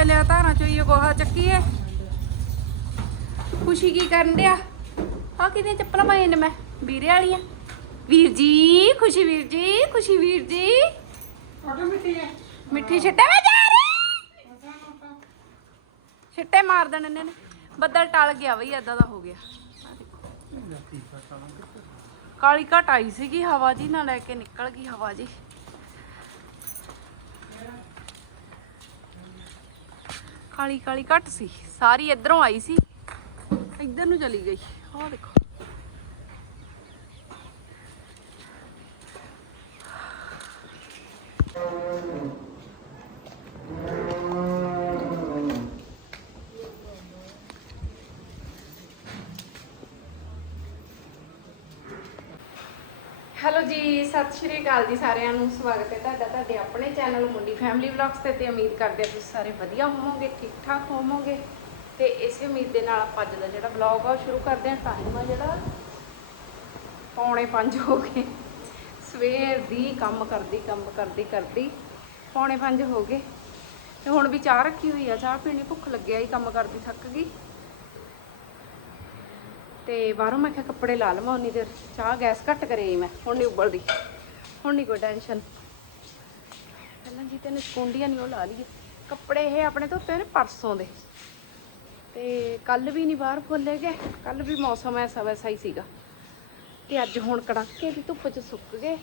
ਚੱਲਿਆ ਧਾਰਾਂ ਚੋਂ ਇਹ ਗੋਹਾ ਚੱਕੀਏ। ਖੁਸ਼ੀ ਕੀ ਕਰਨ ਡਿਆ? ਆ ਕਿਤੇ ਚੱਪਲਾਂ ਪਾਈਆਂ ਨੇ ਮੈਂ? ਵੀਰੇ ਵਾਲੀਆਂ। ਵੀਰ ਜੀ ਖੁਸ਼ੀ ਵੀਰ ਜੀ ਖੁਸ਼ੀ ਵੀਰ ਜੀ। ਮਿੱਠੀ ਛੱਟੇ ਮੈਂ ਜਾ ਰਹੀ। ਛੱਟੇ ਮਾਰ ਦੇਣ ਇਹਨੇ। ਨੇ ਬੱਦਲ ਟਲ ਗਿਆ ਬਈ ਏਦਾਂ ਦਾ ਹੋ ਗਿਆ। ਕਾਲੀ ਘਟ ਆਈ ਸੀਗੀ ਹਵਾ ਜੀ ਨਾਲ ਲੈ ਕੇ ਨਿਕਲ ਗਈ ਹਵਾ ਜੀ। ਕਾਲੀ ਕਾਲੀ ਘੱਟ ਸੀ। ਸਾਰੀ ਇਧਰੋਂ ਆਈ ਸੀ। ਇੱਧਰ ਨੂੰ ਚਲੀ ਗਈ। ਆਹ ਦੇਖੋ। ਹੈਲੋ ਜੀ, ਸਤਿ ਸ਼੍ਰੀ ਅਕਾਲ ਜੀ ਸਾਰਿਆਂ ਨੂੰ। ਸਵਾਗਤ ਹੈ ਤੁਹਾਡਾ, ਤੁਹਾਡੇ ਆਪਣੇ ਚੈਨਲ ਮੁੰਡੀ ਫੈਮਿਲੀ ਵਲੌਗਸ ਤੇ ਤੇ ਉਮੀਦ ਕਰਦੇ ਹਾਂ ਤੁਸੀਂ ਸਾਰੇ ਵਧੀਆ ਹੋਵੋਗੇ ਠੀਕ ਠਾਕ ਹੋਵੋਗੇ। ਤੇ ਇਸੇ ਉਮੀਦ ਦੇ ਨਾਲ ਆਪਾਂ ਅੱਜ ਦਾ ਜਿਹੜਾ ਵਲੌਗ ਆ, ਉਹ ਸ਼ੁਰੂ ਕਰਦੇ ਹਾਂ। ਟਾਈਮ ਆ ਜਿਹੜਾ ਪੌਣੇ 5 ਹੋ ਗਏ। ਸਵੇਰ ਦੀ ਕੰਮ ਕਰਦੀ ਕੰਮ ਕਰਦੀ ਕਰਦੀ ਪੌਣੇ 5 ਹੋ ਗਏ। ਤੇ ਹੁਣ ਵੀ ਚਾਹ ਰੱਖੀ ਹੋਈ ਆ। ਚਾਹ ਪੀਣੀ ਭੁੱਖ ਲੱਗਿਆ ਹੀ, ਕੰਮ ਕਰਦੀ ਥੱਕ ਗਈ। ਤੇ ਬਾਹਰੋਂ ਮੈਂ ਕਿਹਾ ਕੱਪੜੇ ਲਾ ਲਵਾਂ ਉਨੀ ਦੇਰ, ਚਾਹ ਗੈਸ ਘੱਟ ਕਰੇ ਮੈਂ, ਹੁਣ ਨਹੀਂ ਉਬਲਦੀ, ਹੁਣ ਨਹੀਂ ਕੋਈ ਟੈਨਸ਼ਨ ਪਹਿਲਾਂ ਜੀ ਤੈਨੂੰ ਸਕੂੰਡੀਆਂ ਨਹੀਂ ਉਹ ਲਾ ਲਈਏ, ਕੱਪੜੇ ਇਹ ਆਪਣੇ ਧੋਤੇ ਨੇ ਪਰਸੋਂ ਦੇ। ਤੇ ਕੱਲ ਵੀ ਨਹੀਂ ਬਾਹਰ ਫੁੱਲੇ ਗਏ ਕੱਲ ਵੀ ਮੌਸਮ ਐਸਾ ਵੈਸਾ ਹੀ ਸੀਗਾ ਤੇ ਅੱਜ ਹੁਣ ਕੜਾਕੇ ਦੀ ਧੁੱਪ 'ਚ ਸੁੱਕ ਗਏ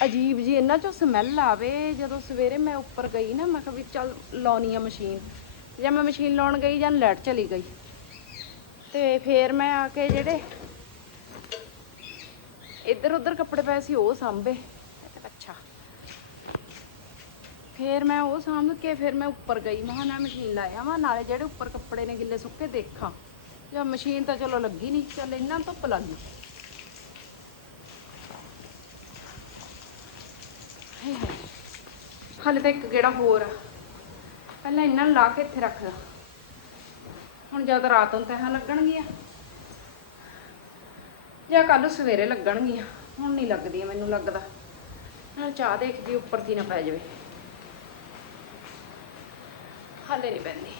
ਅਜੀਬ ਜੀ ਇਹਨਾਂ ਚੋਂ ਸਮੈਲ ਆਵੇ, ਜਦੋਂ ਸਵੇਰੇ ਮੈਂ ਉੱਪਰ ਗਈ ਨਾ, ਮੈਂ ਕਿਹਾ ਵੀ ਚੱਲ ਲਾਉਣੀ ਆ ਮਸ਼ੀਨ। ਜਾਂ ਮੈਂ ਮਸ਼ੀਨ ਲਾਉਣ ਗਈ ਜਾਂ ਲਾਈਟ ਚਲੀ ਗਈ। ਤੇ ਫੇਰ ਮੈਂ ਆ ਕੇ ਜਿਹੜੇ ਇੱਧਰ ਉੱਧਰ ਕੱਪੜੇ ਪਏ ਸੀ, ਉਹ ਸਾਂਭੇ। ਅੱਛਾ। ਫੇਰ ਮੈਂ ਉਹ ਸਾਂਭ ਕੇ ਫਿਰ ਮੈਂ ਉੱਪਰ ਗਈ। ਮੈਂ ਕਿਹਾ ਨਾ ਮਸ਼ੀਨ ਲਾਇਆ ਵਾ ਨਾਲੇ ਜਿਹੜੇ ਉੱਪਰ ਕੱਪੜੇ ਨੇ ਗਿੱਲੇ ਸੁੱਕੇ ਦੇਖਾਂ। ਜਾਂ ਮਸ਼ੀਨ ਤਾਂ ਚਲੋ ਲੱਗੀ ਨਹੀਂ ਚੱਲ ਇੰਨਾ ਧੁੱਪ ਲੱਗ ਗਈ ਹਾਏ ਹਾਏ। ਹਾਲੇ ਤਾਂ ਇੱਕ ਗੇੜਾ ਹੋਰ ਆ। ਪਹਿਲਾਂ ਇਹਨਾਂ ਨੂੰ ਲਾ ਕੇ ਇੱਥੇ ਰੱਖ ਦਾ ਹੁਣ ਜਦ ਰਾਤ ਨੂੰ ਤਹਾਂ ਲੱਗਣਗੀਆਂ, ਜਾਂ ਕੱਲ ਸਵੇਰੇ ਲੱਗਣਗੀਆਂ, ਹੁਣ ਨਹੀਂ ਲੱਗਦੀਆਂ ਮੈਨੂੰ ਲੱਗਦਾ। ਨਾਲ ਚਾਹ ਦੇਖਦੀ ਉੱਪਰ ਦੀ ਨਾ ਪੈ ਜਾਵੇ। ਹਾਲੇ ਨਹੀਂ ਪੈਂਦੀ।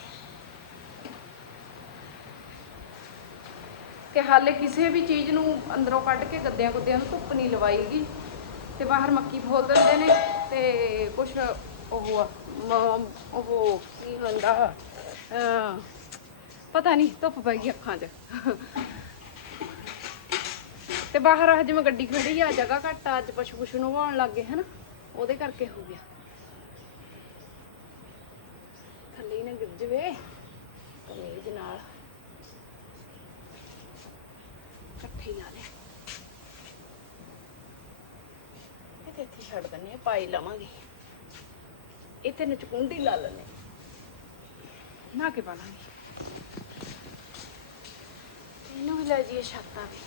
ਕਿ ਹਾਲੇ ਕਿਸੇ ਵੀ ਚੀਜ਼ ਨੂੰ ਅੰਦਰੋਂ ਕੱਢ ਕੇ ਗੱਦਿਆਂ ਗੁੱਦਿਆਂ ਨੂੰ ਧੁੱਪ ਨਹੀਂ ਲਵਾਈਗੀ ਤੇ ਬਾਹਰ ਮੱਕੀ ਫੋਲ ਦਿੰਦੇ ਨੇ ਤੇ ਕੁਛ ਉਹ ਆ, ਮ- ਉਹ ਕੀ ਹੁੰਦਾ? ਅਹ, ਪਤਾ ਨਹੀਂ ਧੁੱਪ ਪੈ ਗਈ ਅੱਖਾਂ 'ਚ। ਤੇ ਬਾਹਰ ਅੱਜ ਮੈਂ ਗੱਡੀ ਖੜੀ ਆ ਜਗ੍ਹਾ ਘੱਟ ਆ ਅੱਜ ਪਸ਼ੂ ਪਸ਼ੂ ਨੂੰ ਵਾਉਣ ਲੱਗ ਗਏ ਹਨਾ? ਉਹਦੇ ਕਰਕੇ ਹੋ ਗਿਆ। ਥੱਲੇ ਹੀ ਨਾ ਗਿਰ ਜਵੇ ਕਮੀਜ਼ ਨਾਲ ਇਕੱਠੇ ਹੀ ਲਾ ਲੈ ਇਹ ਤੇ ਇੱਥੇ ਛੱਡ ਦਿੰਨੇ ਆ ਪਾਈ ਲਵਾਂਗੇ। ਇੱਥੇ ਨਚਕੁੰਡੀ ਲਾ ਲੈਣੇ ਨਾ ਕੇ ਪਾ ਲਾਂਗੇ। ਇਹਨੂੰ ਵੀ ਲੈ ਜੀਏ ਛੱਤਾਂ ਵੀ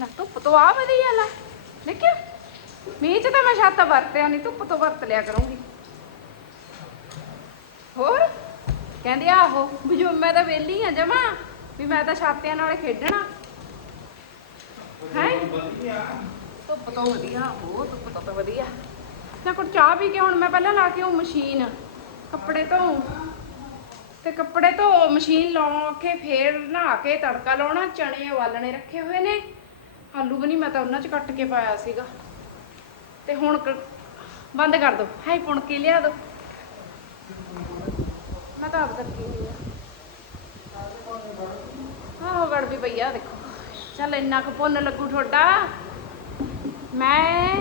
ਨਾ ਧੁੱਪ ਤੋਂ ਆ ਵਧੀਆ ਲਾ। ਦੇਖਿਆ ਮੀਂਹ ਚ ਤਾਂ ਮੈਂ ਛੱਤ ਵਰਤਿਆ ਨਹੀਂ ਧੁੱਪ ਤੋਂ ਵਰਤ ਲਿਆ ਕਰੂੰਗੀ। ਹੋਰ? ਕਹਿੰਦੇ ਆਹੋ ਵੀ ਜੋ ਮੈਂ ਤਾਂ ਵਿਹਲੀ ਆ ਜਮਾ ਵੀ ਮੈਂ ਤਾਂ ਛਾਤਿਆਂ ਨਾਲ ਖੇਡਣਾ। ਹੈ? ਧੁੱਪ ਤੋਂ ਵਧੀਆ ਉਹ ਧੁੱਪ ਤੋਂ ਤਾਂ ਵਧੀਆ। ਨਾ ਕੁੜ ਚਾਹ ਪੀ ਕੇ ਹੁਣ ਮੈਂ ਪਹਿਲਾਂ ਲਾ ਕੇ ਉਹ ਮਸ਼ੀਨ, ਕੱਪੜੇ ਧੋ ਤੇ ਕੱਪੜੇ ਧੋ, ਮਸ਼ੀਨ ਲਾ ਕੇ ਫੇਰ ਨਹਾ ਕੇ ਤੜਕਾ ਲਾਉਣਾ, ਚਣੇ ਉਬਾਲਣੇ ਰੱਖੇ ਹੋਏ ਨੇ। ਆਲੂ ਵੀ ਮੈਂ ਤਾਂ ਉਹਨਾਂ 'ਚ ਕੱਟ ਕੇ ਪਾਇਆ ਸੀਗਾ। ਤੇ ਹੁਣ ਕ- ਬੰਦ ਕਰ ਦੋ। ਹਾਈ ਪੁਣ ਕੇ ਲਿਆ ਦੋ। ਮੈਂ ਤਾਂ ਆਪ ਰੱਖੀ ਹੋਈ ਆ। ਆਹੋ ਗੜ ਵੀ ਪਈ ਆ, ਦੇਖੋ। ਚੱਲ ਇੰਨਾ ਕੁ ਪੁੰਨ ਲੱਗੂ ਤੁਹਾਡਾ। ਮੈਂ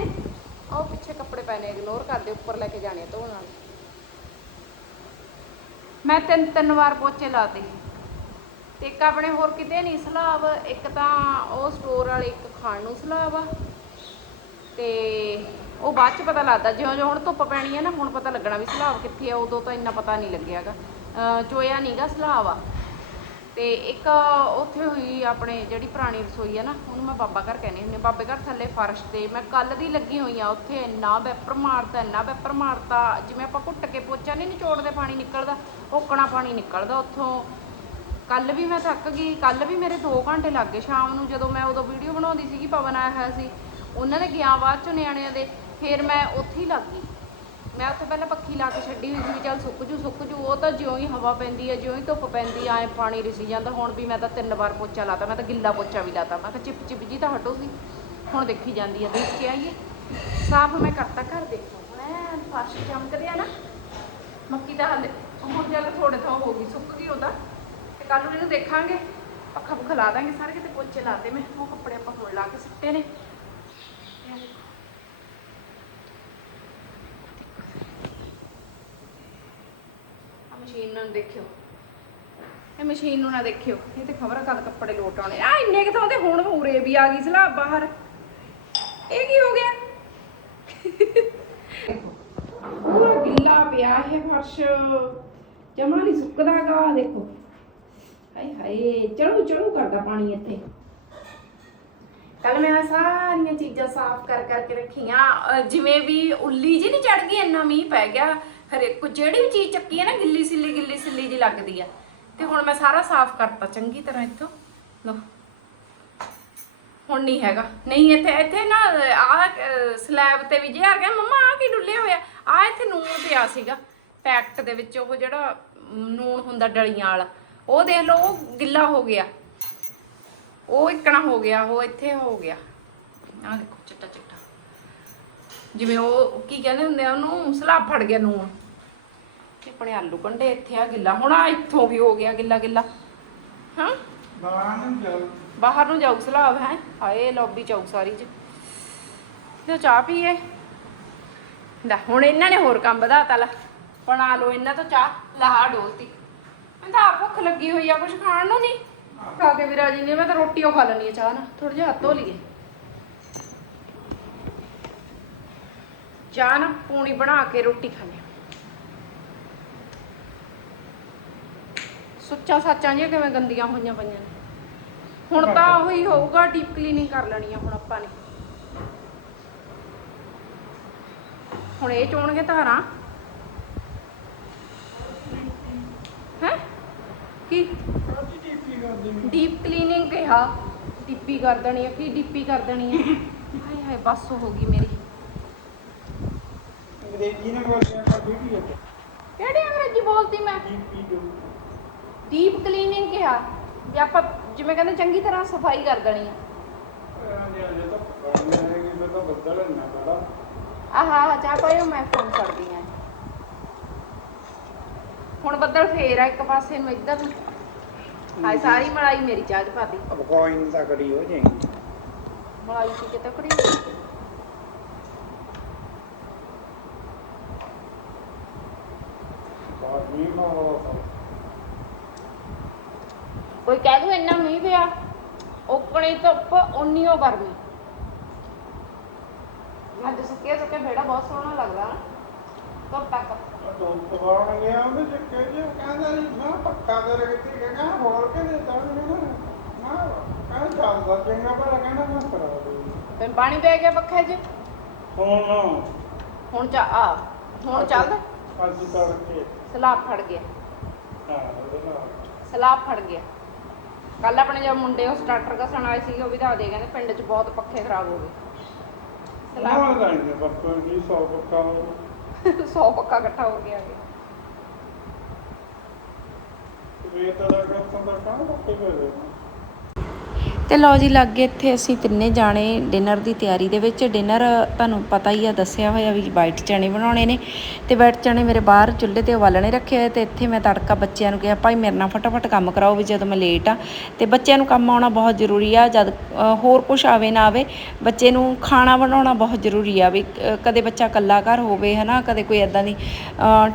ਉਹ ਪਿੱਛੇ ਕੱਪੜੇ ਪੈਣੇ ਇਗਨੋਰ ਕਰਦੇ ਉੱਪਰ ਲੈ ਕੇ ਜਾਣੇ ਧੋਣ ਨਾਲ ਮੈਂ ਤਿੰਨ ਤਿੰਨ ਵਾਰ ਪੋਚੇ ਲਾਤੇ। ਤੇ ਇੱਕ ਆਪਣੇ ਹੋਰ ਕਿਤੇ ਨਹੀਂ ਸਲਾਬ ਇੱਕ ਤਾਂ ਉਹ ਸਟੋਰ ਵਾਲੇ, ਇੱਕ ਖਾਣ ਨੂੰ ਸਲਾਬ ਆ। ਤੇ ਉਹ ਬਾਅਦ ਚ ਪਤਾ ਲੱਗਦਾ, ਜਿਉਂ ਜਿਉਂ ਹੁਣ ਧੁੱਪ ਪੈਣੀ ਹੈ ਨਾ, ਹੁਣ ਪਤਾ ਲੱਗਣਾ ਵੀ ਸਲਾਬ ਕਿੱਥੇ ਆ, ਉਦੋਂ ਤਾਂ ਇੰਨਾ ਪਤਾ ਨਹੀਂ ਲੱਗਿਆਗਾ। ਚੋਇਆ ਨਹੀਂਗਾ ਸਲਾਬ ਆ। ਤੇ ਇੱਕ ਉੱਥੇ ਹੋਈ ਆਪਣੇ ਜਿਹੜੀ ਪੁਰਾਣੀ ਰਸੋਈ ਆ ਨਾ, ਉਹਨੂੰ ਮੈਂ ਬਾਬਾ ਘਰ ਕਹਿੰਦੀ ਹੁੰਦੀ ਹਾਂ। ਬਾਬੇ ਘਰ ਥੱਲੇ ਫਰਸ਼ ਤੇ ਮੈਂ ਕੱਲ ਦੀ ਲੱਗੀ ਹੋਈ ਆ ਉੱਥੇ, ਇੰਨਾ ਵੈਪਰ ਮਾਰਦਾ ਇੰਨਾ ਵੈਪਰ ਮਾਰਦਾ ਜਿਵੇਂ ਆਪਾਂ ਘੁੱਟ ਕੇ ਪੋਚਾ ਨਹੀਂ ਨਿਚੋੜਦੇ ਪਾਣੀ ਨਿਕਲਦਾ ਓਕਣਾ ਪਾਣੀ ਨਿਕਲਦਾ ਉੱਥੋਂ। ਕੱਲ ਵੀ ਮੈਂ ਥੱਕ ਗਈ ਕੱਲ ਵੀ ਮੇਰੇ 2 ਘੰਟੇ ਲੱਗ ਗਏ ਸ਼ਾਮ ਨੂੰ, ਜਦੋਂ ਮੈਂ ਉਦੋਂ ਵੀਡੀਓ ਬਣਾਉਂਦੀ ਸੀਗੀ, ਪਵਨ ਆਇਆ ਹੋਇਆ ਸੀ। ਉਹਨਾਂ ਨੇ ਗਿਆ ਬਾਅਦ ਚੋਂ ਨਿਆਣਿਆਂ ਦੇ, ਫਿਰ ਮੈਂ ਉੱਥੇ ਹੀ ਲੱਗ ਗਈ। ਮੈਂ ਉੱਥੇ ਪਹਿਲਾਂ ਪੱਖੀ ਲਾ ਕੇ ਛੱਡੀ ਹੋਈ ਸੀ ਵੀ ਚੱਲ ਸੁੱਕ ਜੂ ਸੁੱਕ ਜੂ। ਉਹ ਤਾਂ ਜਿਉਂ ਹੀ ਹਵਾ ਪੈਂਦੀ ਹੈ ਜਿਉਂ ਹੀ ਧੁੱਪ ਪੈਂਦੀ ਐ ਪਾਣੀ ਰਿਸੀ ਜਾਂਦਾ। ਹੁਣ ਵੀ ਮੈਂ ਤਾਂ ਤਿੰਨ ਵਾਰ ਪੋਚਾ ਲਾਤਾ, ਮੈਂ ਤਾਂ ਗਿੱਲਾ ਪੋਚਾ ਵੀ ਲਾਤਾ। ਮੈਂ ਕਿਹਾ ਚਿਪ ਚਿਪ ਜੀ ਤਾਂ ਹਟੋ ਸੀ ਹੁਣ ਦੇਖੀ ਜਾਂਦੀ ਹੈ ਦੇਖ ਕੇ ਆਈਏ। ਸਾਫ਼ ਮੈਂ ਕਰਤਾ ਘਰ ਦੇਖੋ ਮੈਂ ਫਰਸ਼ ਚਮਕਦੇ ਆ ਨਾ, ਮੱਕੀ ਦਾ ਹਾਲੇ। ਹੁਣ ਚੱਲ ਥੋੜੇ ਥੋ ਹੋ ਗਈ, ਸੁੱਕ ਗਈ ਉਹਦਾ। ਤੇ ਕੱਲ ਨੂੰ ਇਹਨੂੰ ਦੇਖਾਂਗੇ ਪੱਖਾ ਪੁੱਖਾ ਲਾ ਦਾਂਗੇ ਸਾਰੇ, ਕਿਤੇ ਪੋਚੇ ਲਾਤੇ ਮੈਂ ਉਹ ਕੱਪੜੇ ਆਪਾਂ ਹੁਣ ਲਾ ਕੇ ਸਿੱਟੇ ਨੇ। ਮਸ਼ੀਨ ਨੂੰ ਦੇਖਿਓ। ਇਹ ਮਸ਼ੀਨ ਨੂੰ ਨਾ ਦੇਖਿਓ। ਇਹ ਤੇ ਖਬਰ ਕਦ ਕੱਪੜੇ ਲੋਟ ਆਉਣੇ। ਆ ਇੰਨੇ ਕਿਥੋਂ ਤੇ ਹੁਣ ਉਰੇ ਵੀ ਆ ਗਈ ਸਲਾਬ ਬਾਹਰ। ਇਹ ਕੀ ਹੋ ਗਿਆ? ਪੂਰਾ ਗਿੱਲਾ ਪਿਆ ਇਹ ਫਰਸ਼। ਜਮਾ ਨਹੀਂ ਸੁੱਕਦਾਗਾ ਦੇਖੋ। ਹਾਏ ਹਾਏ ਚੜੂ ਚੜੂ ਕਰਦਾ ਪਾਣੀ ਇੱਥੇ। ਕੱਲ ਮੈਂ ਸਾਰੀਆਂ ਚੀਜ਼ਾਂ ਸਾਫ਼ ਕਰ ਕਰਕੇ ਰੱਖੀਆਂ। ਜਿਵੇਂ ਵੀ ਉੱਲੀ ਜੀ ਨਹੀਂ ਚੜ ਗਈ, ਇੰਨਾ ਮੀਂਹ ਪੈ ਗਿਆ। ਹਰੇਕ ਕੋ ਜਿਹੜੀ ਵੀ ਚੀਜ਼ ਚੱਕੀ ਹੈ ਨਾ ਗਿੱਲੀ ਸਿੱਲੀ ਗਿੱਲੀ ਸਿੱਲੀ ਜੀ ਲੱਗਦੀ ਆ। ਤੇ ਹੁਣ ਮੈਂ ਸਾਰਾ ਸਾਫ਼ ਕਰਤਾ ਚੰਗੀ ਤਰ੍ਹਾਂ ਇੱਥੋਂ। ਲੋ ਹੁਣ ਨਹੀਂ ਹੈਗਾ। ਨਹੀਂ ਇੱਥੇ ਇੱਥੇ ਨਾ ਆ ਸਲੈਬ ਤੇ ਵੀ ਜੇ ਆ ਗਿਆ ਮੰਮਾ ਆ ਕੀ ਡੁੱਲਿਆ ਹੋਇਆ ਆ? ਇੱਥੇ ਨੂਨ ਪਿਆ ਸੀਗਾ। ਪੈਕਟ ਦੇ ਵਿੱਚ ਉਹ ਜਿਹੜਾ ਅਮ, ਨੂਨ ਹੁੰਦਾ ਡਲੀਆਂ ਵਾਲਾ। ਉਹ ਦੇਖ ਲਓ ਉਹ ਗਿੱਲਾ ਹੋ ਗਿਆ। ਉਹ ਇਕਣਾ ਹੋ ਗਿਆ ਉਹ ਇੱਥੇ ਹੋ ਗਿਆ। ਆਹ ਦੇਖੋ ਚਿੱਟਾ ਚਿੱਟਾ ਜਿਵੇਂ ਉਹ ਕੀ ਕਹਿੰਦੇ ਹੁੰਦੇ ਆ ਉਹਨੂੰ ਸਲਾਬ ਫੜ ਗਿਆ ਨੂਨ ਤੇ ਆਪਣੇ ਆਲੂ ਕੰਡੇ ਇੱਥੇ ਆ ਗਿੱਲਾ। ਹੁਣ ਆ ਇੱਥੋਂ ਵੀ ਹੋ ਗਿਆ ਗਿੱਲਾ ਗਿੱਲਾ। ਹਾਂ? ਬਾਹਰ ਨੂੰ ਬਾਹਰ ਨੂੰ ਜਾਊ ਸਲਾਬ ਹੈ? ਹਾਏ ਲੌਬੀ ਚਾਊ ਸਾਰੀ ਚ ਤੇ ਚਾਹ ਪੀਏ? ਲੈ ਹੁਣ ਇਹਨਾਂ ਨੇ ਹੋਰ ਕੰਮ ਵਧਾਤਾ ਲੈ। ਬਣਾ ਲਓ ਇਹਨਾਂ ਤੋਂ ਚਾਹ ਲਾਹ ਡੋਲਤੀ। ਮੈਂ ਤਾਂ ਆਪ ਭੁੱਖ ਲੱਗੀ ਹੋਈ ਆ ਕੁਝ ਖਾਣ ਨੂੰ ਨਹੀਂ ਖਾ ਕੇ ਵੀ ਰਾਜੀ ਨਹੀਂ ਮੈਂ ਤਾਂ ਰੋਟੀ ਉਹ ਖਾ ਲੈਣੀ ਆ ਚਾਹ ਨਾਲ। ਥੋੜਾ ਜਿਹਾ ਹੱਥ ਧੋ ਲਈਏ। ਚਾਹ ਨਾ ਪੂਣੀ ਬਣਾ ਕੇ ਰੋਟੀ ਖਾਣੀ ਸੁੱਚਾ ਸਾਚਾਂ ਜਿਹੀਆਂ ਕਿਵੇਂ ਗੰਦੀਆਂ ਹੋਈਆਂ ਪਈਆਂ ਨੇ। ਹੁਣ ਤਾਂ ਉਹੀ ਹੋਊਗਾ ਡੀਪ ਕਲੀਨਿੰਗ ਕਰ ਲੈਣੀ ਆ ਹੁਣ ਆਪਾਂ ਨੇ। ਹੁਣ ਇਹ ਚੋਣਗੇ ਧਾਰਾਂ। ਹੈ? ਕੀ? ਡੀਪ ਕਲੀਨਿੰਗ ਕਿਹਾ। ਡੀਪੀ ਕਰ ਦੇਣੀ ਆ ਕੀ ਡੀਪੀ ਕਰ ਦੇਣੀ ਆ? ਹਾਏ ਹਾਏ ਬਸ ਹੋ ਗਈ ਮੇਰੀ। ਅੰਗਰੇਜ਼ੀ ਨਾਲ ਬੋਲਦੇ ਆਪਾਂ ਵੀਡੀਓ ਤੇ ਕਿਹੜੀ ਅੰਗਰੇਜ਼ੀ ਬੋਲਤੀ ਮੈਂ? ਡੀਪ ਕਲੀਨਿੰਗ ਕਿਹਾ। ਵੀ ਆਪਾਂ ਜਿਵੇਂ ਕਹਿੰਦੇ ਚੰਗੀ ਤਰ੍ਹਾਂ ਸਫ਼ਾਈ ਕਰ ਦੇਣੀ ਆ। ਤਾਂ ਤਾਂ ਨਾ ਆਹ ਚਾਹ ਪਾਇਓ ਮੈਂ ਫੋਨ ਕਰਦੀ ਆ ਹੁਣ ਬੱਦਲ ਫੇਰ ਆ ਇੱਕ ਪਾਸੇ ਨੂੰ ਇੱਧਰ ਨੂੰ। ਹਾਏ ਸਾਰੀ ਮਲਾਈ ਮੇਰੀ ਚਾਹ ਚ ਪਾਤੀ। ਅਬ ਕੋਈ ਨਹੀਂ ਤਕੜੀ ਹੋ ਜਾਏਗੀ। ਮਲਾਈ ਪੀ ਕੇ ਤਕੜੀ ਬਾਤ ਨਹੀਂ ਮੋ ਕੋਈ ਕਹਿ ਦੂ ਇੰਨਾ ਮੀਂਹ ਪਿਆ? ਓਕਣੀ ਧੁੱਪ ਉਨੀ ਓ ਗਰਮੀ। ਅੱਜ ਸੁੱਕੇ ਸੁੱਕੇ ਬੇੜਾ ਬਹੁਤ ਸੋਹਣਾ ਲੱਗਦਾ ਨਾ। ਧੁੱਪ ਤੱਕ ਤੋਂ। ਪਵਾਉਣ ਗਿਆ ਉਹਦੇ ਚੱਕੇ ਜੇ ਕਹਿੰਦਾ ਜੀ ਮੈਂ ਪੱਕਾ ਕਰ ਕੇ ਤੇ ਕਹਿੰਦਾ ਹੋਰ ਕੇ ਦੇ ਤਾਂ ਮੈਨੂੰ ਨਾ। ਕਹਿੰਦਾ ਚੱਲਦਾ ਚੰਗਾ ਪਰ ਕਹਿੰਦਾ ਮੈਂ ਕਰਾ ਦੇ ਤੇ ਪਾਣੀ ਪੈ ਗਿਆ ਪੱਖੇ 'ਚ? ਹੁਣ ਹੁਣ ਚਾ ਆ ਹੁਣ ਚੱਲਦਾ? ਅੱਜ ਤੜਕੇ। ਸਲਾਬ ਫੜ ਗਿਆ। ਸਲਾਬ ਫੜ ਗਿਆ। ਕੱਲ ਆਪਣੇ ਜਦ ਮੁੰਡੇ ਉਹ ਸਟਾਰਟਰ ਘਸਣ ਆਏ ਸੀਗੇ ਉਹ ਵੀ ਦੱਸਦੇ ਕਹਿੰਦੇ ਪਿੰਡ 'ਚ ਬਹੁਤ ਪੱਖੇ ਖਰਾਬ ਹੋ ਗਏ। ਸਲਾਬ ਦਾ ਸੌ ਪੱਕਾ 100 ਪੱਕਾ ਇਕੱਠਾ ਹੋ ਗਿਆ ਅੱਗੇ ਰੇਤ ਦਾ ਕੰਮ ਦਾ ਕੰਮ ਪੱਕੇ ਹੋਏ ਤੇ ਲਓ ਜੀ, ਲੱਗ ਗਏ ਇੱਥੇ ਅਸੀਂ ਤਿੰਨੇ ਜਾਣੇ ਡਿਨਰ ਦੀ ਤਿਆਰੀ ਦੇ ਵਿੱਚ। ਡਿਨਰ ਤੁਹਾਨੂੰ ਪਤਾ ਹੀ ਆ, ਦੱਸਿਆ ਹੋਇਆ ਵੀ ਵਾਈਟ ਚਣੇ ਬਣਾਉਣੇ ਨੇ। ਤੇ ਵਾਈਟ ਚਣੇ ਮੇਰੇ ਬਾਹਰ ਚੁੱਲ੍ਹੇ ਤੇ ਉਬਾਲਣੇ ਰੱਖੇ ਹੋਏ ਤੇ ਇੱਥੇ ਮੈਂ ਤੜਕਾ ਬੱਚਿਆਂ ਨੂੰ ਕਿਹਾ, ਭਾਈ ਮੇਰੇ ਨਾਲ ਫਟਾਫਟ ਕੰਮ ਕਰਾਓ ਵੀ ਜਦੋਂ ਮੈਂ ਲੇਟ ਆ। ਤੇ ਬੱਚਿਆਂ ਨੂੰ ਕੰਮ ਆਉਣਾ ਬਹੁਤ ਜ਼ਰੂਰੀ ਆ, ਜਦ ਹੋਰ ਕੁਝ ਆਵੇ ਨਾ ਆਵੇ, ਬੱਚੇ ਨੂੰ ਖਾਣਾ ਬਣਾਉਣਾ ਬਹੁਤ ਜ਼ਰੂਰੀ ਆ ਵੀ ਕਦੇ ਬੱਚਾ ਇਕੱਲਾ ਘਰ ਹੋਵੇ, ਹਨਾ, ਕਦੇ ਕੋਈ ਐਦਾਂ ਦੀ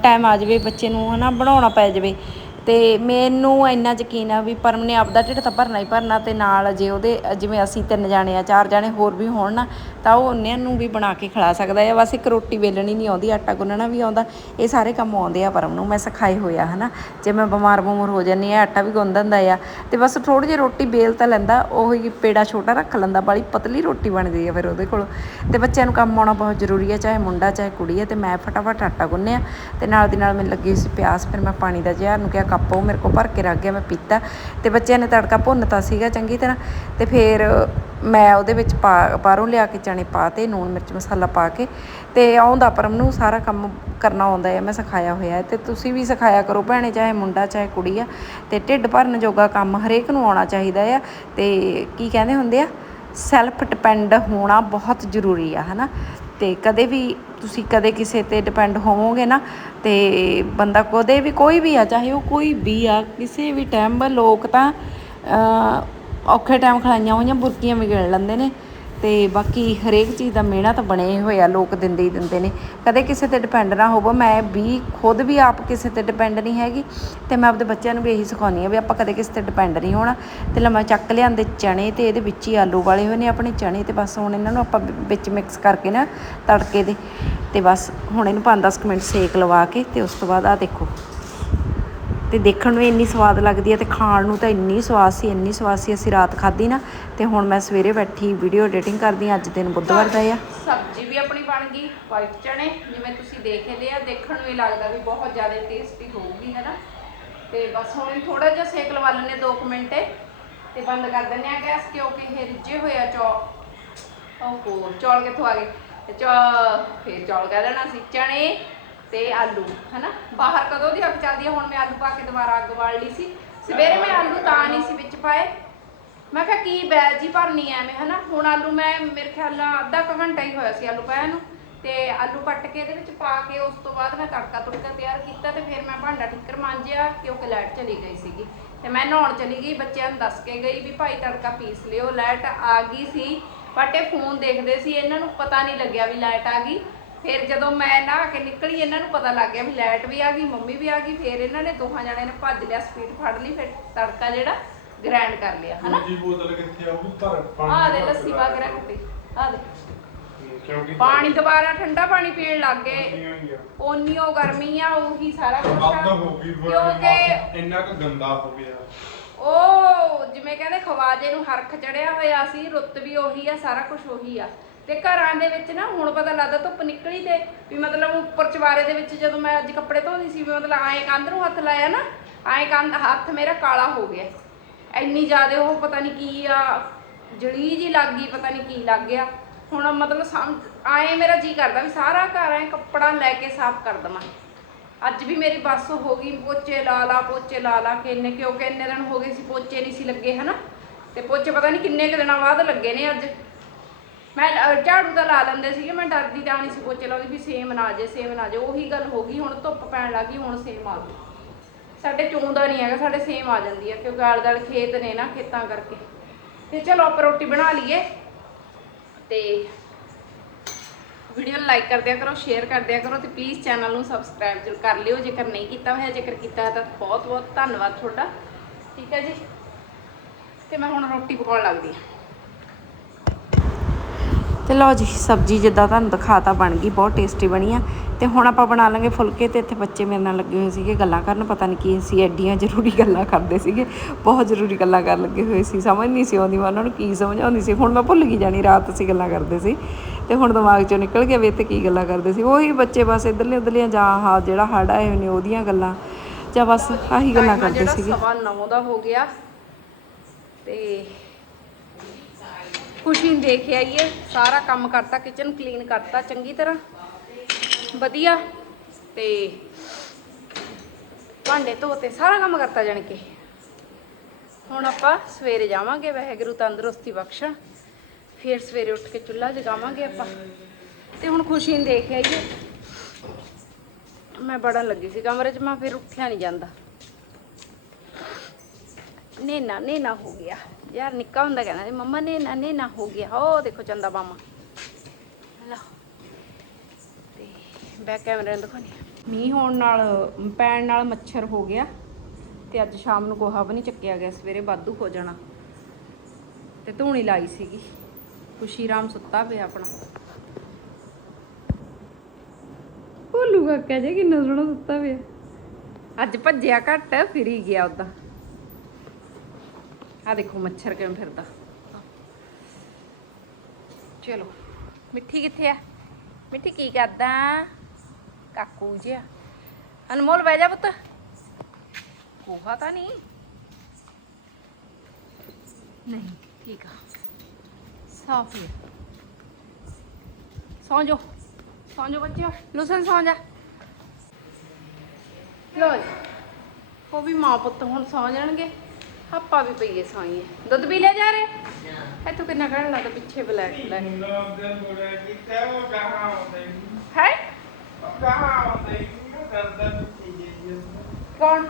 ਟਾਈਮ ਆ ਜਾਵੇ, ਬੱਚੇ ਨੂੰ, ਹਨਾ, ਬਣਾਉਣਾ ਪੈ ਜਾਵੇ। ਅਤੇ ਮੈਨੂੰ ਇੰਨਾ ਯਕੀਨ ਆ ਵੀ ਪਰਮ ਨੇ ਆਪਦਾ ਢਿੱਡ ਤਾਂ ਭਰਨਾ ਹੀ ਭਰਨਾ ਅਤੇ ਨਾਲ ਜੇ ਉਹਦੇ, ਜਿਵੇਂ ਅਸੀਂ ਤਿੰਨ ਜਾਣੇ ਆ, ਚਾਰ ਜਾਣੇ ਹੋਰ ਵੀ ਹੋਣ ਨਾ, ਤਾਂ ਉਹ ਉਹਨਿਆਂ ਨੂੰ ਵੀ ਬਣਾ ਕੇ ਖਿਲਾ ਸਕਦਾ ਹੈ ਬਸ ਇੱਕ ਰੋਟੀ ਵੇਲਣੀ ਨਹੀਂ ਆਉਂਦੀ, ਆਟਾ ਗੁੰਨਣਾ ਵੀ ਆਉਂਦਾ। ਇਹ ਸਾਰੇ ਕੰਮ ਆਉਂਦੇ ਆ ਪਰਮ ਨੂੰ, ਮੈਂ ਸਿਖਾਏ ਹੋਇਆ ਹਨਾ। ਜੇ ਮੈਂ ਬਿਮਾਰ ਬਮੂਰ ਹੋ ਜਾਂਦੀ ਆ ਆਟਾ ਵੀ ਗੁੰਨ ਦਿੰਦਾ ਆ। ਅਤੇ ਬਸ ਥੋੜ੍ਹੀ ਜਿਹੀ ਰੋਟੀ ਬੇਲ ਤਾਂ ਲੈਂਦਾ, ਉਹ ਹੀ ਪੇੜਾ ਛੋਟਾ ਰੱਖ ਲੈਂਦਾ, ਬਾਲੀ ਪਤਲੀ ਰੋਟੀ ਬਣਦੀ ਆ ਫਿਰ ਉਹਦੇ ਕੋਲ। ਤੇ ਬੱਚਿਆਂ ਨੂੰ ਕੰਮ ਆਉਣਾ ਬਹੁਤ ਜ਼ਰੂਰੀ ਹੈ ਚਾਹੇ ਮੁੰਡਾ, ਚਾਹੇ ਕੁੜੀ ਹੈ ਤੇ ਮੈਂ ਫਟਾਫਟ ਆਟਾ ਗੁੰਨਿਆ। ਤੇ ਨਾਲ ਦੀ ਨਾਲ ਮੈਨੂੰ ਲੱਗੀ ਸੀ ਪਿਆਸ, ਫਿਰ ਮੈਂ ਪਾਣੀ ਦਾ ਜਿਹਾ ਨੂੰ ਕਿਹਾ ਕੱਪ ਉਹ ਮੇਰੇ ਕੋਲ ਭਰ ਕੇ ਰੱਖ ਗਿਆ, ਮੈਂ ਪੀਤਾ। ਤੇ ਬੱਚਿਆਂ ਨੇ ਤੜਕਾ ਭੁੰਨਤਾ ਸੀਗਾ ਚੰਗੀ ਤਰ੍ਹਾਂ। ਤੇ ਫਿਰ ਮੈਂ ਉਹਦੇ ਵਿੱਚ ਪਾ, ਬਾਹਰੋਂ ਲਿਆ ਕੇ ਚਣੇ ਪਾ ਤੇ ਨੂਣ ਮਿਰਚ ਮਸਾਲਾ ਪਾ ਕੇ। ਤੇ ਆਉਂਦਾ ਪਰਮ ਨੂੰ ਸਾਰਾ ਕੰਮ ਕਰਨਾ ਆਉਂਦਾ ਹੈ ਮੈਂ ਸਿਖਾਇਆ ਹੋਇਆ ਹੈ। ਤੇ ਤੁਸੀਂ ਵੀ ਸਿਖਾਇਆ ਕਰੋ ਭੈਣੇ, ਚਾਹੇ ਮੁੰਡਾ, ਚਾਹੇ ਕੁੜੀ ਆ। ਤੇ ਢਿੱਡ ਭਰਨ ਜੋਗਾ ਕੰਮ ਹਰੇਕ ਨੂੰ ਆਉਣਾ ਚਾਹੀਦਾ ਆ। ਤੇ ਕੀ ਕਹਿੰਦੇ ਹੁੰਦੇ ਆ? ਸੈਲਫ ਡਿਪੈਂਡ ਹੋਣਾ ਬਹੁਤ ਜ਼ਰੂਰੀ ਆ, ਹਨਾ? ਤੇ ਕਦੇ ਵੀ ਤੁਸੀਂ ਕਦੇ ਕਿਸੇ ਤੇ ਡਿਪੈਂਡ ਹੋਵੋਗੇ ਨਾ, ਤੇ ਬੰਦਾ ਕਦੇ ਵੀ ਕੋਈ ਵੀ ਆ, ਚਾਹੇ ਉਹ ਕੋਈ ਵੀ ਆ, ਕਿਸੇ ਵੀ ਟਾਈਮ ਲੋਕ ਤਾਂ ਔਖੇ ਟਾਈਮ ਖੜਾਈਆਂ ਹੋਈਆਂ, ਬੁਰਕੀਆਂ ਵੀ ਗਿਣ ਲੈਂਦੇ ਨੇ। ਤੇ ਬਾਕੀ ਹਰੇਕ ਚੀਜ਼ ਦਾ ਮਿਹਣਾ ਤਾਂ ਬਣੇ ਹੋਏ ਆ ਲੋਕ ਦਿੰਦੇ ਹੀ ਦਿੰਦੇ ਨੇ। ਕਦੇ ਕਿਸੇ ਤੇ ਡਿਪੈਂਡ ਨਾ ਹੋਵੋ, ਮੈਂ ਵੀ ਖੁਦ ਵੀ ਆਪ ਕਿਸੇ ਤੇ ਡਿਪੈਂਡ ਨਹੀਂ ਹੈਗੀ ਤੇ ਮੈਂ ਆਪਦੇ ਬੱਚਿਆਂ ਨੂੰ ਵੀ ਇਹੀ ਸਿਖਾਉਂਦੀ ਆ ਵੀ ਆਪਾਂ ਕਦੇ ਕਿਸੇ ਤੇ ਡਿਪੈਂਡ ਨਹੀਂ ਹੋਣਾ ਤੇ ਲੰਮਾ ਚੱਕ ਲਿਆਂਦੇ ਚਣੇ ਤੇ ਇਹਦੇ ਵਿੱਚ ਹੀ ਆਲੂ ਵਾਲੇ ਹੋਏ ਨੇ ਆਪਣੇ ਚਣੇ ਤੇ ਬਸ ਹੁਣ ਇਹਨਾਂ ਨੂੰ ਆਪਾਂ ਵਿੱਚ ਮਿਕਸ ਕਰਕੇ ਨਾ ਤੜਕੇ ਦੇ ਤੇ ਬਸ ਹੁਣ ਇਹਨੂੰ 5-10 ਮਿੰਟ ਸੇਕ ਲਵਾ ਕੇ ਤੇ ਉਸ ਤੋਂ ਬਾਅਦ ਆ ਦੇਖੋ। ਤੇ ਦੇਖਣ ਨੂੰ ਇੰਨੀ ਸਵਾਦ ਲੱਗਦੀ ਹੈ ਤੇ ਖਾਣ ਨੂੰ ਤਾਂ ਇੰਨੀ ਸਵਾਦ ਸੀ, ਇੰਨੀ ਸਵਾਦ ਸੀ, ਅਸੀਂ ਰਾਤ ਖਾਧੀ ਨਾ ਤੇ ਹੁਣ ਮੈਂ ਸਵੇਰੇ ਬੈਠੀ ਵੀਡੀਓ ਐਡੀਟਿੰਗ ਕਰਦੀ ਹਾਂ ਅੱਜ ਦਿਨ ਬੁੱਧਵਾਰ ਦਾ ਆ। ਸਬਜ਼ੀ ਵੀ ਆਪਣੀ ਬਣ ਗਈ ਵਾਈਟ ਚਣੇ ਜਿਵੇਂ ਤੁਸੀਂ ਦੇਖ ਲਿਆ, ਦੇਖਣ ਨੂੰ ਹੀ ਲੱਗਦਾ ਵੀ ਬਹੁਤ ਜ਼ਿਆਦਾ ਟੇਸਟੀ ਹੋਊਗੀ ਹੈ ਨਾ ਤੇ ਬਸ ਹੁਣ ਥੋੜਾ ਜਿਹਾ ਸੇਕ ਲਵਾ ਲੈਣੇ 2 ਮਿੰਟ ਤੇ ਬੰਦ ਕਰ ਦਿੰਦੇ ਆ ਗੈਸ, ਕਿਉਂਕਿ ਇਹ ਰਿੱਝੇ ਹੋਏ ਆ ਚੌ ਓਹੋ, ਚੌਲ ਕਿੱਥੋਂ ਆ ਗਏ? ਤੇ ਫੇਰ ਚੌਲ ਕਹਿ ਦੇਣਾ ਸੀ ਚਣੇ ਤੇ ਆਲੂ, ਹਨਾ? ਬਾਹਰ ਕਦੋਂ ਦੀ ਅੱਗ ਚੱਲਦੀ ਹੈ ਹੁਣ ਮੈਂ ਆਲੂ ਪਾ ਕੇ ਦੁਬਾਰਾ ਅੱਗ ਬਾਲ ਲਈ ਸੀ। ਸਵੇਰੇ ਮੈਂ ਆਲੂ ਤਾਂ ਨਹੀਂ ਸੀ ਵਿੱਚ ਪਾਏ। ਮੈਂ ਕਿਹਾ, ਕੀ ਬੈਲ ਜੀ ਭਰਨੀ ਐ ਐਵੇਂ, ਹਨਾ? ਹੁਣ ਆਲੂ ਮੈਂ, ਮੇਰੇ ਖਿਆਲ ਨਾਲ ਅੱਧਾ ਕੁ ਘੰਟਾ ਹੀ ਹੋਇਆ ਸੀ ਆਲੂ ਪਾਇਆ ਨੂੰ। ਤੇ ਆਲੂ ਪੱਟ ਕੇ ਇਹਦੇ ਵਿੱਚ ਪਾ ਕੇ ਉਸ ਤੋਂ ਬਾਅਦ ਮੈਂ ਤੜਕਾ ਤੁੜਕਾ ਤਿਆਰ ਕੀਤਾ ਤੇ ਫਿਰ ਮੈਂ ਭਾਂਡਾ ਠਿੱਕਰ ਮਾਂਜਿਆ ਕਿਉਂਕਿ ਲਾਈਟ ਚਲੀ ਗਈ ਸੀਗੀ। ਤੇ ਮੈਂ ਨਹਾਉਣ ਚਲੀ ਗਈ, ਬੱਚਿਆਂ ਨੂੰ ਦੱਸ ਕੇ ਗਈ ਵੀ ਭਾਈ ਤੜਕਾ ਪੀਸ ਲਿਓ ਲਾਈਟ ਆ ਗਈ ਸੀ। ਬਟ ਇਹ ਫੋਨ ਦੇਖਦੇ ਸੀ, ਇਹਨਾਂ ਨੂੰ ਪਤਾ ਨਹੀਂ ਲੱਗਿਆ ਵੀ ਲਾਈਟ ਆ ਗਈ। ਫਿਰ ਜਦੋਂ ਮੈਂ ਨਹਾ ਕੇ ਨਿਕਲੀ ਇਹਨਾਂ ਨੂੰ ਪਤਾ ਲੱਗ ਗਿਆ ਵੀ ਲਾਈਟ ਵੀ ਆ ਗਈ ਮੰਮੀ ਵੀ ਆ ਗਈ ਫਿਰ ਇਹਨਾਂ ਨੇ ਦੋਹਾਂ ਜਣਿਆਂ ਨੇ ਭੱਜ ਲਿਆ ਸਪੀਡ ਫੜ ਲਈ ਫਿਰ ਤੜਕਾ ਜਿਹੜਾ ਗ੍ਰਾਈਂਡ ਕਰ ਲਿਆ ਹਨਾ? ਦੂਜੀ ਬੋਤਲ ਕਿੱਥੇ ਆ? ਉਹ ਵੀ ਭਰ ਪਾਣੀ ਆ ਦੇ ਲੱਸੀ ਰੱਖ ਪਾ ਕੇ ਰੱਖਤੀ। ਆ ਦੇ ਕਿਉਂਕਿ ਪਾਣੀ ਦੁਬਾਰਾ ਠੰਡਾ ਪਾਣੀ ਪੀਣ ਲੱਗ ਗਏ। ਗਰਮੀਆਂ ਹੀ ਆ। ਓਨੀਓ ਗਰਮੀ ਆ ਉਹੀ ਸਾਰਾ ਕੁਝ ਵੱਧ ਆ ਹੋ ਗਈ ਕਿਉਂਕਿ ਇੰਨਾ ਕੁ ਗੰਦਾ ਹੋ ਗਿਆ। ਉਹ ਜਿਵੇਂ ਕਹਿੰਦੇ ਖਵਾਜੇ ਨੂੰ ਹਰਖ ਚੜਿਆ ਹੋਇਆ ਸੀ ਰੁੱਤ ਵੀ ਉਹੀ ਆ ਸਾਰਾ ਕੁਝ ਉਹੀ ਆ। ਤੇ ਘਰਾਂ ਦੇ ਵਿੱਚ ਨਾ ਹੁਣ ਪਤਾ ਲੱਗਦਾ ਧੁੱਪ ਨਿਕਲੀ ਤੇ ਵੀ ਮਤਲਬ ਉੱਪਰ ਚਵਾਰੇ ਦੇ ਵਿੱਚ ਜਦੋਂ ਮੈਂ ਅੱਜ ਕੱਪੜੇ ਧੋਦੀ ਸੀ ਵੀ ਮਤਲਬ ਆਏ ਕੰਧ ਨੂੰ ਹੱਥ ਲਾਇਆ ਨਾ, ਆਏ ਕੰਧ, ਹੱਥ ਮੇਰਾ ਕਾਲਾ ਹੋ ਗਿਆ। ਇੰਨੀ ਜ਼ਿਆਦਾ ਉਹ ਪਤਾ ਨਹੀਂ ਕੀ ਆ, ਜਲੀ ਜੀ ਲੱਗ ਗਈ, ਪਤਾ ਨਹੀਂ ਕੀ ਲੱਗ ਗਿਆ। ਹੁਣ ਮਤਲਬ ਸਮਝ ਆਏ ਮੇਰਾ ਜੀ ਕਰਦਾ ਵੀ ਸਾਰਾ ਘਰ ਐ ਕੱਪੜਾ ਲੈ ਕੇ ਸਾਫ਼ ਕਰ ਦਵਾਂ। ਅੱਜ ਵੀ ਮੇਰੀ ਬੱਸ ਹੋ ਗਈ, ਪੋਚੇ ਲਾ ਲਾ, ਪੋਚੇ ਲਾ ਲਾ ਕਿ ਇੰਨੇ, ਕਿਉਂਕਿ ਇੰਨੇ ਦਿਨ ਹੋ ਗਏ ਸੀ ਪੋਚੇ ਨਹੀਂ ਸੀ ਲੱਗੇ, ਹਨਾ? ਤੇ ਪੋਚੇ ਪਤਾ ਨਹੀਂ ਕਿੰਨੇ ਕੁ ਦਿਨਾਂ ਬਾਅਦ ਲੱਗੇ ਨੇ ਅੱਜ। ਮੈਂ ਅਹ, ਝਾੜੂ ਤਾਂ ਲਾ ਲੈਂਦੇ ਸੀਗੇ ਮੈਂ ਡਰਦੀ ਤਾਂ ਨਹੀਂ ਸੀ ਪੋਚੇ ਲਾਉਂਦੀ ਵੀ ਸੇਮ ਨਾ ਜੇ ਸੇਮ ਨਾ ਆ ਜੇ ਉਹੀ ਗੱਲ ਹੋ ਗਈ ਹੁਣ ਧੁੱਪ ਪੈਣ ਲੱਗੀ ਹੁਣ ਸੇਮ ਆ ਗਈ। ਸਾਡੇ ਚੋਂਦਾ ਨਹੀਂ ਹੈਗਾ ਸਾਡੇ ਸੇਮ ਆ ਜਾਂਦੀ ਹੈ ਕਿਉਂਕਿ ਆਲੇ ਦੁਆਲੇ ਖੇਤ ਨੇ ਨਾ ਖੇਤਾਂ ਕਰਕੇ। ਤੇ ਚਲੋ ਆਪਾਂ ਰੋਟੀ ਬਣਾ ਲਈਏ। ਤੇ ਵੀਡੀਓ ਨੂੰ ਲਾਈਕ ਕਰ ਦਿਆ ਕਰੋ ਸ਼ੇਅਰ ਕਰ ਦਿਆ ਕਰੋ ਤੇ ਪਲੀਜ਼ ਚੈਨਲ ਨੂੰ ਸਬਸਕ੍ਰਾਈਬ ਜ਼ਰੂਰ ਕਰ ਲਿਓ। ਜੇਕਰ ਨਹੀਂ ਕੀਤਾ ਹੋਇਆ ਜੇਕਰ ਕੀਤਾ ਹੈ ਤਾਂ ਬਹੁਤ ਬਹੁਤ ਧੰਨਵਾਦ ਤੁਹਾਡਾ। ਠੀਕ ਹੈ ਜੀ? ਤੇ ਮੈਂ ਹੁਣ ਰੋਟੀ ਪਕਾਉਣ ਲੱਗਦੀ ਹਾਂ। ਤੇ ਲਓ ਜੀ ਸਬਜ਼ੀ ਜਿੱਦਾਂ ਤੁਹਾਨੂੰ ਦਿਖਾਤਾ ਬਣ ਗਈ ਬਹੁਤ ਟੇਸਟੀ ਬਣੀ ਆ। ਤੇ ਹੁਣ ਆਪਾਂ ਬਣਾ ਲਾਂਗੇ ਫੁਲਕੇ ਤੇ ਇੱਥੇ ਬੱਚੇ ਮੇਰੇ ਨਾਲ ਲੱਗੇ ਹੋਏ ਸੀਗੇ ਗੱਲਾਂ ਕਰਨ ਪਤਾ ਨਹੀਂ ਕੀ ਸੀ ਐਡੀਆਂ ਜ਼ਰੂਰੀ ਗੱਲਾਂ ਕਰਦੇ ਸੀਗੇ ਬਹੁਤ ਜ਼ਰੂਰੀ ਗੱਲਾਂ ਕਰਨ ਲੱਗੇ ਹੋਏ ਸੀ ਸਮਝ ਨਹੀਂ ਸੀ ਆਉਂਦੀ ਮੈਂ ਉਹਨਾਂ ਨੂੰ ਕੀ ਸਮਝਾਉਂਦੀ ਸੀ ਹੁਣ ਮੈਂ ਭੁੱਲ ਗਈ ਜਾਣੀ ਰਾਤ ਅਸੀਂ ਗੱਲਾਂ ਕਰਦੇ ਸੀ। ਤੇ ਹੁਣ ਦਿਮਾਗ ਚੋਂ ਨਿਕਲ ਗਿਆ ਵੀ ਇੱਥੇ ਕੀ ਗੱਲਾਂ ਕਰਦੇ ਸੀ ਉਹੀ ਬੱਚੇ ਬਸ ਇਧਰਲੇ ਉਧਰਲੀਆਂ ਜਾਂ ਆਹ ਜਿਹੜਾ ਹੜ ਆਏ ਨੇ ਉਹਦੀਆਂ ਗੱਲਾਂ ਜਾਂ ਬਸ ਆਹੀ ਗੱਲਾਂ ਕਰਦੇ ਜਿਹੜਾ ਸੀਗੇ। ਸਵਾ ਨੌ ਦਾ ਹੋ ਗਿਆ ਤੇ ਖੁਸ਼ੀ ਨੂੰ ਦੇਖ ਆਈਏ। ਸਾਰਾ ਕੰਮ ਕਰਤਾ ਕਿਚਨ ਕਲੀਨ ਕਰਤਾ, ਚੰਗੀ ਤਰ੍ਹਾਂ। ਵਧੀਆ। ਤੇ ਭਾਂਡੇ ਧੋਤੇ, ਸਾਰਾ ਕੰਮ ਕਰਤਾ ਜਾਣ ਕੇ। ਹੁਣ ਆਪਾਂ ਸਵੇਰੇ ਜਾਵਾਂਗੇ, ਵਾਹਿਗੁਰੂ ਤੰਦਰੁਸਤੀ ਬਖਸ਼ਣ ਫਿਰ ਸਵੇਰੇ ਉੱਠ ਕੇ ਚੁੱਲ੍ਹਾ ਜਗਾਵਾਂਗੇ ਆਪਾਂ। ਤੇ ਹੁਣ ਖੁਸ਼ੀ ਨੂੰ ਦੇਖ ਆਈਏ। ਮੈਂ ਬੜਾ ਲੱਗੀ ਸੀ ਕਮਰੇ 'ਚ, ਮੈਂ ਫਿਰ ਉੱਠਿਆ ਨਹੀਂ ਜਾਂਦਾ। ਨੇਨਾ ਨੇਨਾ ਹੋ ਗਿਆ। ਯਾਰ ਨਿੱਕਾ ਹੁੰਦਾ ਕਹਿੰਦਾ ਸੀ ਮੰਮਾ ਨੇਨਾ ਨੇਨਾ ਹੋ ਗਿਆ। ਉਹ ਦੇਖੋ ਚੰਦਾ ਮਾਮਾ। ਲਓ। ਤੇ ਬੈਕ ਕੈਮਰੇ ਨੂੰ ਦਿਖਾਉਣੀ ਮੀਂਹ ਹੋਣ ਨਾਲ ਪੈਣ ਨਾਲ ਮੱਛਰ ਹੋ ਗਿਆ ਤੇ ਅੱਜ ਸ਼ਾਮ ਨੂੰ ਗੋਹਾ ਵੀ ਨਹੀਂ ਚੱਕਿਆ ਗਿਆ ਸਵੇਰੇ ਵਾਧੂ ਹੋ ਜਾਣਾ। ਤੇ ਧੂਣੀ ਲਾਈ ਸੀਗੀ। ਖੁਸ਼ੀ ਰਾਮ ਸੁੱਤਾ ਪਿਆ ਆਪਣਾ। ਭੋਲੂ ਕਾਕਾ ਜੇ ਕਿੰਨਾ ਸੋਹਣਾ ਸੁੱਤਾ ਪਿਆ। ਅੱਜ ਭੱਜਿਆ ਘੱਟ ਫਿਰ ਹੀ ਗਿਆ ਉਦਾਂ। ਆ ਦੇਖੋ ਮੱਛਰ ਕਿਵੇਂ ਫਿਰਦਾ। ਚਲੋ ਮਿੱਠੀ ਕਿੱਥੇ ਆ? ਮਿੱਠੀ ਕੀ ਕਰਦਾ? ਕਾਕੂ ਜਿਹਾ। ਅਨਮੋਲ ਬਹਿ ਜਾ ਪੁੱਤ। ਕੋਹਾ ਤਾਂ ਨਹੀਂ? ਨਹੀਂ ਠੀਕ ਆ। ਸਾਫ਼ ਹੀ ਸੌਂ ਜਾਓ। ਸੌਂ ਜਾਓ ਬੱਚਿਓ। ਲੁਸਨ ਸੌਂ ਜਾ। ਲੋ ਜੀ। ਉਹ ਵੀ ਮਾਂ ਪੁੱਤ ਹੁਣ ਸੌਂ ਜਾਣਗੇ। ਆਪਾਂ ਵੀ ਪਈਏ ਸੌਈਏ। ਦੁੱਧ ਪੀ ਲਿਆ ਜਾ ਰੇ ਇੱਥੋਂ ਕਿੰਨਾ ਕਹਿਣ ਲੱਗਦਾ ਪਿੱਛੇ ਬਲੈਕ ਬਲੈਕ। ਹੈ? ਕੌਣ?